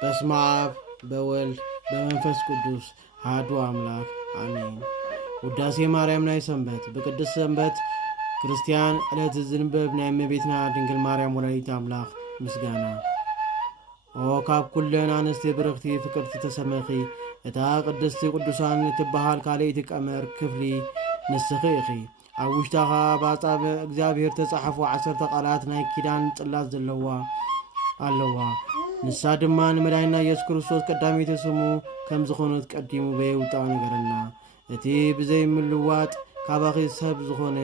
በስመ አብ በወልድ በመንፈስ ቅዱስ አሐዱ አምላክ አሜን። ውዳሴ ማርያም ናይ ሰንበት በቅድስት ሰንበት ክርስቲያን ዕለት ዝንበብ ናይ እመቤትና ድንግል ማርያም ወላዲተ አምላክ ምስጋና ኦ ካብ ኩለን አንስቲ ብርክቲ ፍቅርቲ ተሰመኺ እታ ቅድስቲ ቅዱሳን ትበሃል ካልእቲ ቀመር ክፍሊ ንስኺ ኢኺ ኣብ ውሽጣኻ ባጻብ እግዚአብሔር ተጻሕፉ 10 ቃላት ናይ ኪዳን ጽላት ኣለዋ ንሳ ድማ ንመድኃኒትና ኢየሱስ ክርስቶስ ቀዳሚት ስሙ ከም ዝኾነት ቀዲሙ በየውጣ ነገረና እቲ ብዘይ ምልዋጥ ካባኺ ሰብ ዝኾነ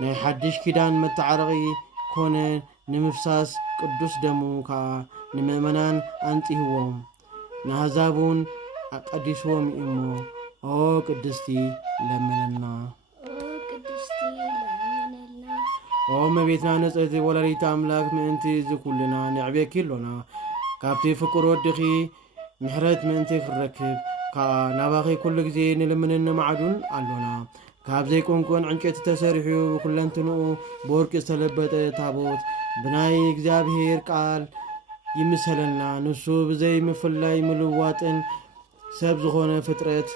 ናይ ሓድሽ ኪዳን መተዓረቒ ኮነ ንምፍሳስ ቅዱስ ደሙ ከዓ ንምእመናን አንጢህዎም ንአሕዛቡን ቀዲስዎም እሞ ኦ ቅድስቲ ለምነና ኦ እመቤትና ንጽሕቲ ወላዲተ አምላክ ምእንቲ ዝኩልና ንዕቤኪ ኣሎና ካብቲ ፍቁር ወድኺ ምሕረት ምእንቲ ክረክብ ከዓ ናባኺ ኩሉ ግዜ ንልምንን ንማዕዱን ኣሎና ካብ ዘይቆንቆን ዕንጨይቲ ተሰሪሑ ብኩለንትንኡ ብወርቂ ዝተለበጠ ታቦት ብናይ እግዚአብሔር ቃል ይምሰለና ንሱ ብዘይ ምፍላይ ምልዋጥን ሰብ ዝኾነ ፍጥረት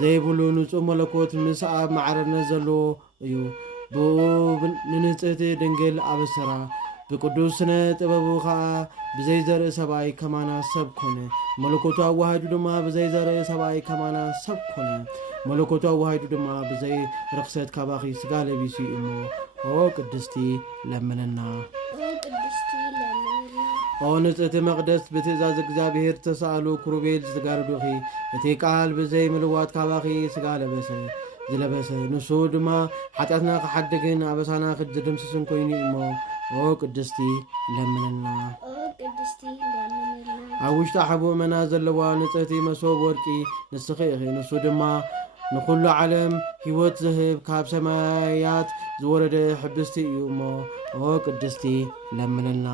ዘይብሉ ንጹህ መለኮት ምስ ኣብ ማዕረነት ዘለዎ እዩ ብኡ ንንጽሕቲ ድንግል ኣበሰራ ብቅዱስ ስነ ጥበቡ ከዓ ብዘይ ዘርኢ ሰብኣይ ከማና ሰብ ኮነ መለኮቱ ኣዋሃዱ ድማ ብዘይ ዘርኢ ሰብኣይ ከማና ሰብ ኮነ መለኮቱ ኣዋሃዱ ድማ ብዘይ ርክሰት ካባኺ ስጋ ለቢሱ እሞ ኦ ቅድስቲ ለምነና ኦ ንጽሕቲ መቕደስ ብትእዛዝ እግዚአብሔር ተሳኣሉ ክሩቤል ዝተጋርዱኺ እቲ ቃል ብዘይ ምልዋጥ ካባኺ ስጋ ዝለበሰ ንሱ ድማ ሓጢአትና ክሓድግን ኣበሳና ክድምስስን ኮይኑ እሞ ኦ ቅድስቲ ለምነና ኣብ ውሽጢ ሓቡ እመና ዘለዋ ንጽሕቲ መሶብ ወርቂ ንስኺ ኢኺ ንሱ ድማ ንኩሉ ዓለም ህይወት ዝህብ ካብ ሰማያት ዝወረደ ሕብስቲ እዩ እሞ ኦ ቅድስቲ ለምነና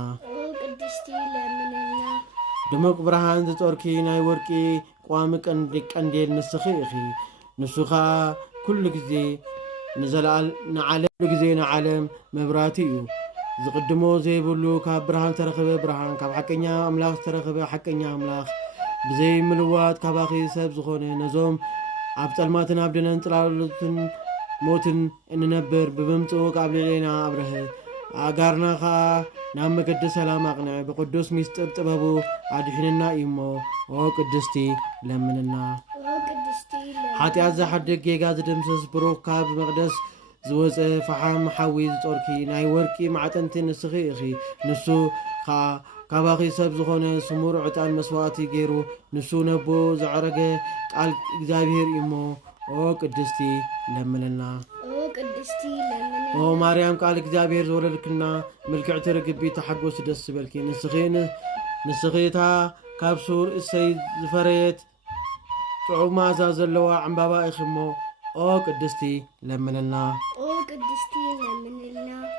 ድሙቕ ብርሃን ዝጸርኪ ናይ ወርቂ ቋሚ ቀንዴል ንስኺ ኢኺ ንሱ ከዓ ኩሉ ግዜ ንዓለም መብራህቲ እዩ ዝቅድሞ ዘይብሉ ካብ ብርሃን ተረኸበ ብርሃን ካብ ሓቀኛ ኣምላኽ ተረኸበ ሓቀኛ ኣምላኽ ብዘይ ምልዋጥ ካባኺ ሰብ ዝኾነ ነዞም ኣብ ጸልማትን ኣብ ደነን ጽላሎትን ሞትን እንነብር ብምምጽኡ ካብ ልዕሌና ኣብረኸ ኣጋርና ከዓ ናብ መገዲ ሰላም ኣቕንዕ ብቅዱስ ሚስጥር ጥበቡ ኣድሒንና እሞ ኦ ቅድስቲ ለምንና ሓጢአት ዘሓድግ ጌጋ ዝድምስስ ብሩኽ ካብ መቕደስ ዝወፀ ፈሓም ሓዊ ዝጾርኪ ናይ ወርቂ ማዕጠንቲ ንስኺ ኢኺ ንሱ ከዓ ካባኺ ሰብ ዝኾነ ስሙር ዕጣን መስዋዕቲ ገይሩ ንሱ ነቦ ዘዕረገ ቃል እግዚአብሔር እሞ ኦ ቅድስቲ ለምነና ኦ ማርያም ቃል እግዚአብሔር ዝወለድክና ምልክዕቲ ርግቢ ተሓጎስ ደስ በልኪ ንስኺታ ካብ ሱር እሰይ ዝፈረየት ጥዑም መዓዛ ዘለዋ ዕምባባ ኢኺ እሞ ኦ ቅድስቲ ለምነና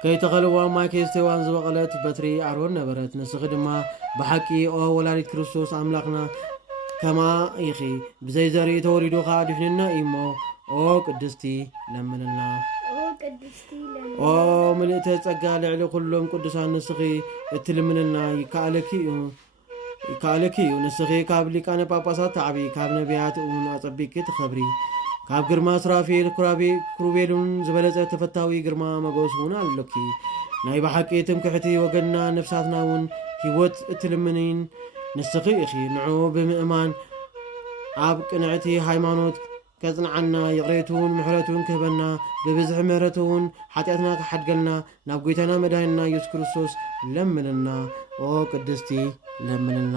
ከይተኸልዋ ማይ ከይስተዋን ዝበቐለት በትሪ ኣሮን ነበረት ንስኺ ድማ ብሓቂ ኦ ወላዲት ክርስቶስ ኣምላኽና ከማ ኢኺ ብዘይ ዘርኢ ተወሊዱ ከዓ ድሕንና እሞ ኦ ቅድስቲ ለምነና ኦ ምልእተ ጸጋ ልዕሊ ኩሎም ቅዱሳን ንስኺ እትልምነና ይከኣለኪ እዩ ንስኺ ካብ ሊቃነ ጳጳሳት ተዓቢ ካብ ነቢያት እውን ኣጸቢቂ ትኸብሪ ካብ ግርማ ስራፌል ክሩቤልን ዝበለጸ ተፈታዊ ግርማ መጎስ እውን ኣለኪ ናይ ብሓቂ ትምክሕቲ ወገንና ነፍሳትና እውን ህይወት እትልምኒን ንስኺ ኢኺ ንዑ ብምእማን ኣብ ቅንዕቲ ሃይማኖት ከጽንዓና ይቕሬቱን ምሕረቱን ክህበና ብብዝሒ ምሕረቱን ሓጢአትና ክሓድገልና ናብ ጐይታና መድኃኒትና ኢየሱስ ክርስቶስ ለምንና ኦ ቅድስቲ ለምንና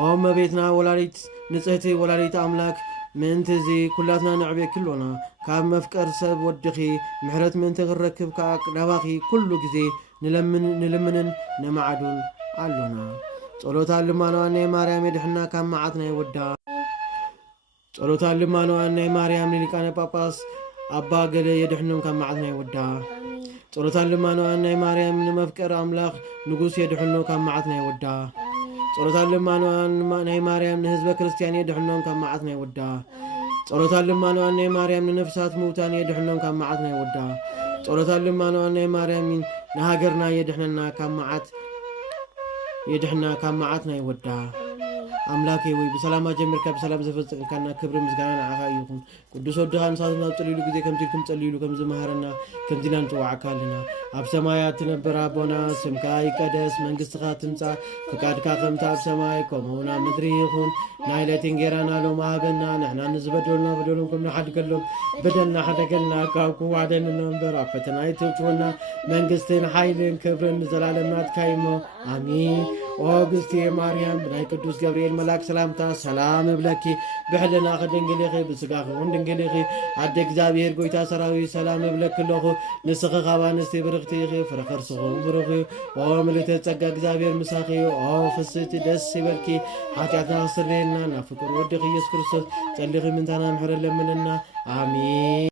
ኦ እመቤትና ወላዲት ንጽሕቲ ወላዲተ አምላክ ምእንቲ እዚ ኩላትና ንዕቤኪ ኣሎና ካብ መፍቀር ሰብ ወድኺ ምሕረት ምእንቲ ክረክብ ከዓ ናባኺ ኩሉ ግዜ ንልምንን ነማዕዱን ኣሎና ጸሎታ ልማንዋን ናይ ማርያም የድሕና ካብ መዓት ናይ ወዳ ጸሎታ ልማንዋን ናይ ማርያም ንሊቃነ ጳጳስ ኣባ ገለ የድሕኖም ካብ መዓት ናይ ወዳ ጸሎታ ልማንዋን ናይ ማርያም ንመፍቀር ኣምላኽ ንጉስ የድሕኖ ካብ መዓት ናይ ወዳ ጸሎታ ልማንዋን ናይ ማርያም ንህዝበ ክርስቲያን የድሕኖም ካብ መዓት ናይ ወዳ ጸሎታ ልማንዋን ናይ ማርያም ንነፍሳት ምውታን የድሕኖም ካብ መዓት ናይ ወዳ ጸሎታ ልማንዋን ናይ ማርያም ንሃገርና የድሕነና ካብ መዓት يدحنا كم معتنا يودا أملاكي وي بسلام أجمر كبسلام زفت كنا كبر مزجانا عخايهم قدوس ودها نصادنا تليلو كذي كم تلكم تليلو كم زمهرنا كم دينا نتوع عكالنا أبسمايات نبرا بونا سمكاي كدس منقص خاتمتا فكاد كاخم تاب سمايكم هنا مدريخون نايلة تنجرانا لو ما بنا نحنا نزبدولنا بدولكم نحد كلهم بدلنا حدا قلنا كاوكو وعدنا ننبرا فتنايتونا منقصتين حايلين كبرن زلالمات كايمو آمين أوغستي ماريام بناي قدوس جبريل ملاك سلامتا سلام بلكي بحلنا خدنجليخي بسقاخ وندنجليخي عدك زابير قويتا سراوي سلام بلك لوخو نسخ خوانستي برختيخي فرخر سخو برخي وملت تسقاق زابير مساخي او فستي دس بلكي حاتياتنا خسر لنا نافكر ودخي يسكرسوس تلغي من تانا محر لمننا آمين